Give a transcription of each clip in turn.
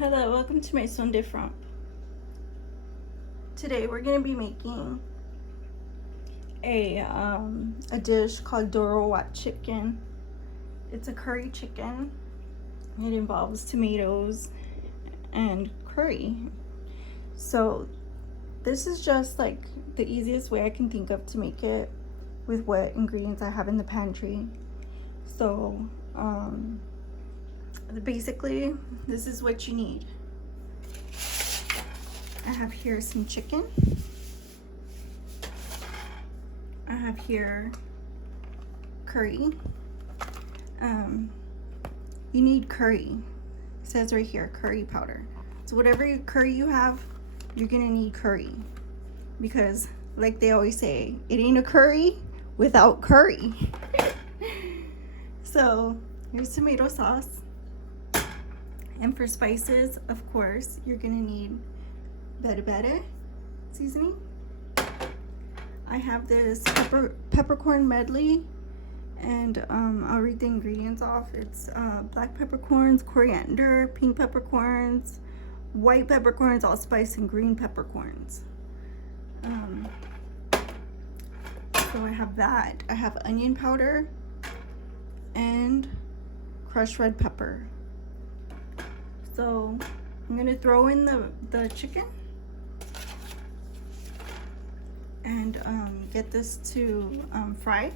Hello, welcome to my Sunday Front. Today we're going to be making a dish called Doro Wat chicken. It's a curry chicken. It involves tomatoes and curry. So this is just like the easiest way I can think of to make it with what ingredients I have in the pantry. So basically this is what you need. I have here some chicken. I have here curry. You need curry. It says right here, curry powder. So whatever curry you have, you're gonna need curry. Because like they always say, it ain't a curry without curry. So here's tomato sauce. And for spices, of course, you're gonna need Berbere seasoning. I have this peppercorn medley, and I'll read the ingredients off. It's black peppercorns, coriander, pink peppercorns, white peppercorns, allspice, and green peppercorns. So I have that. I have onion powder and crushed red pepper. So I'm gonna throw in the chicken and get this to fry.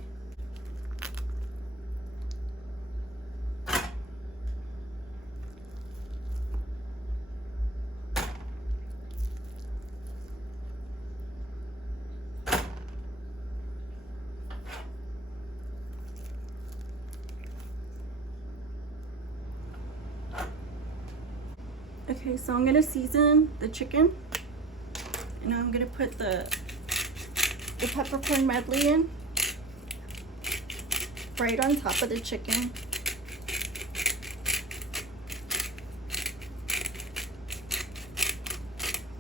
Okay, so I'm gonna season the chicken, and I'm gonna put the peppercorn medley in right on top of the chicken.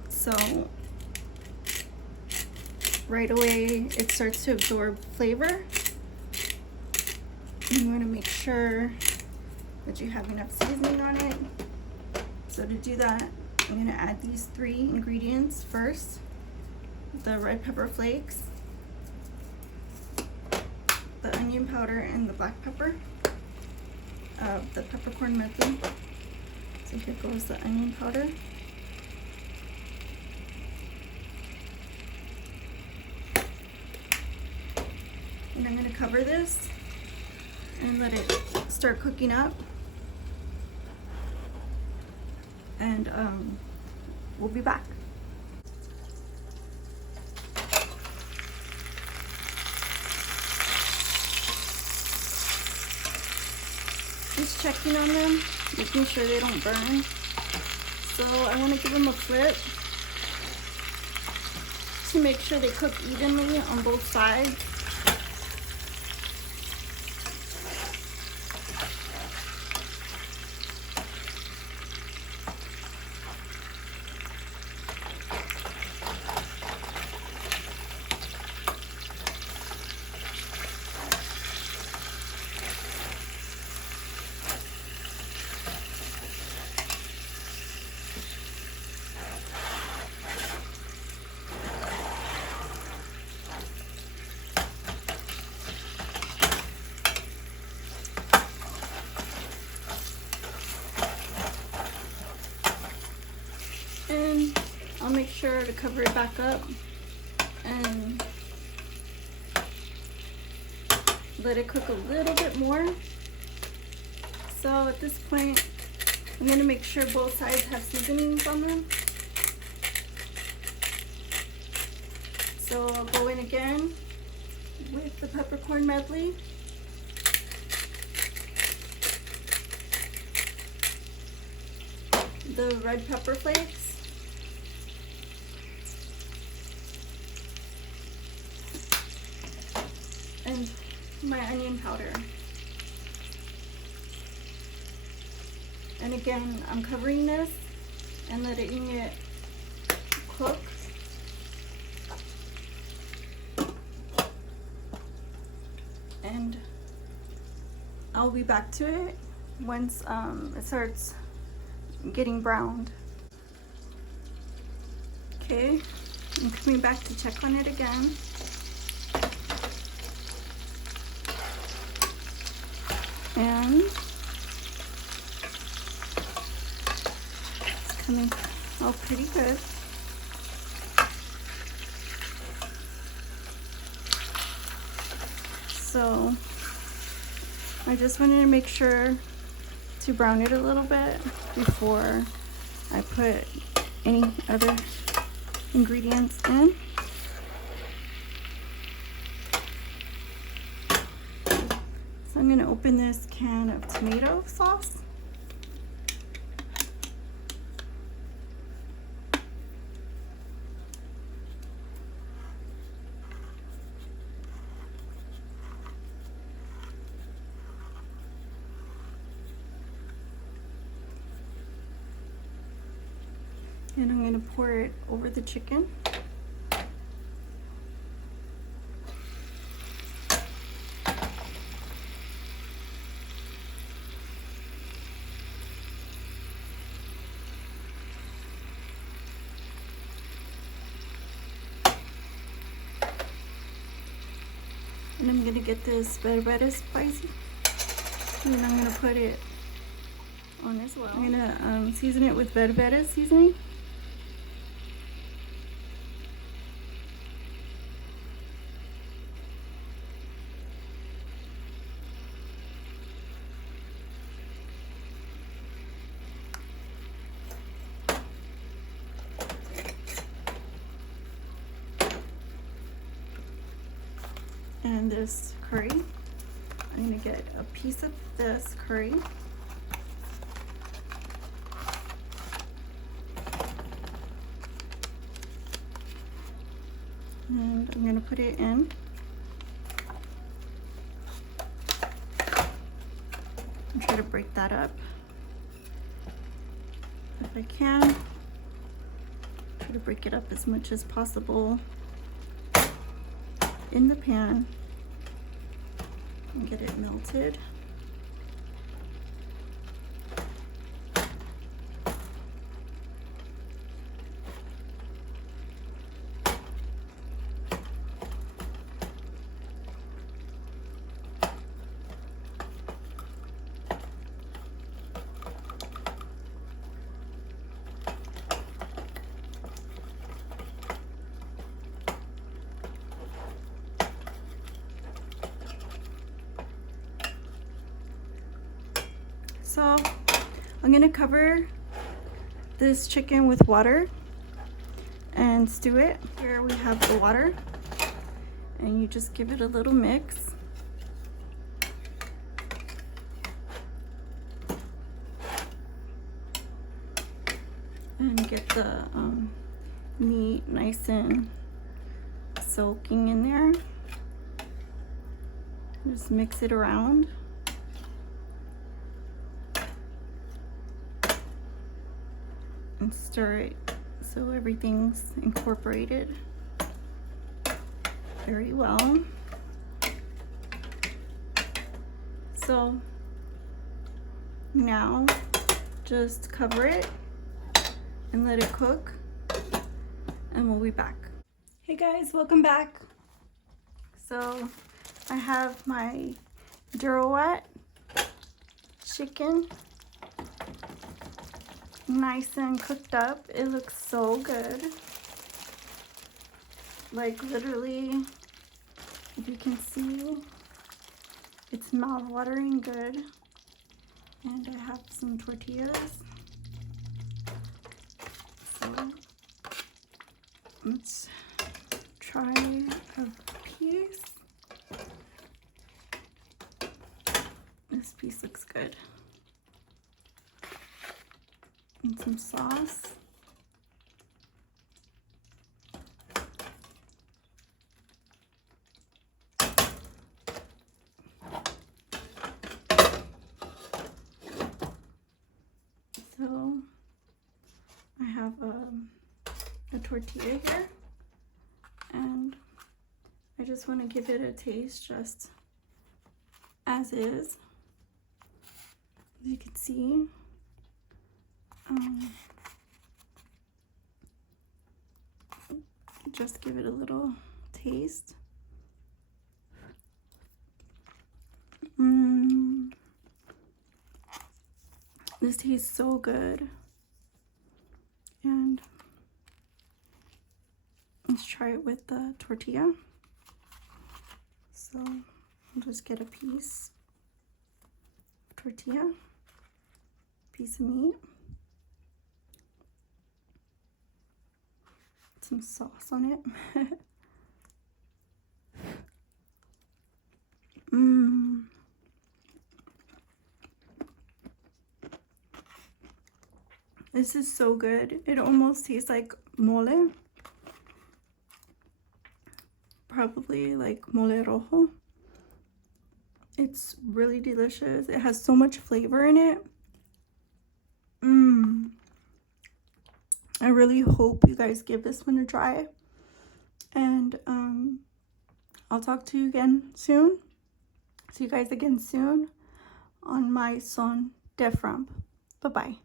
So right away it starts to absorb flavor. You want to make sure that you have enough seasoning on it. So to do that, I'm going to add these 3 ingredients first. The red pepper flakes, the onion powder, and the black pepper, the peppercorn medley. So here goes the onion powder. And I'm going to cover this and let it start cooking up. And we'll be back. Just checking on them, making sure they don't burn. So I want to give them a flip to make sure they cook evenly on both sides. And I'll make sure to cover it back up and let it cook a little bit more. So at this point, I'm going to make sure both sides have seasonings on them. So I'll go in again with the peppercorn medley. The red pepper flakes. And my onion powder. And again, I'm covering this and letting it cook. And I'll be back to it once it starts getting browned. Okay, I'm coming back to check on it again. And it's coming out pretty good. So I just wanted to make sure to brown it a little bit before I put any other ingredients in. So I'm going to open this can of tomato sauce. And I'm going to pour it over the chicken. And I'm going to get this berbere spicy. And then I'm going to put it on as well. I'm going to season it with berbere seasoning. And this curry, I'm going to get a piece of this curry. And I'm going to put it in. And try to break that up if I can. Try to break it up as much as possible in the pan and get it melted. So I'm gonna cover this chicken with water and stew it. Here we have the water, and you just give it a little mix. And get the meat nice and soaking in there. Just mix it around. And stir it so everything's incorporated very well. So now just cover it and let it cook, and we'll be back. Hey guys, welcome back. So I have my Doro Wat chicken nice and cooked up. It looks so good. Like literally, if you can see, it's mouth-watering good. And I have some tortillas. So let's try a piece. This piece looks good. And some sauce. So I have a tortilla here, and I just want to give it a taste just as is. As you can see, Just give it a little taste. This tastes so good. And let's try it with the tortilla. So I'll just get a piece of tortilla, piece of meat, some sauce on it. This is so good. It almost tastes like mole. Probably like mole rojo. It's really delicious. It has so much flavor in it. I really hope you guys give this one a try. And I'll talk to you again soon. See you guys again soon on my son Deframp. Bye-bye.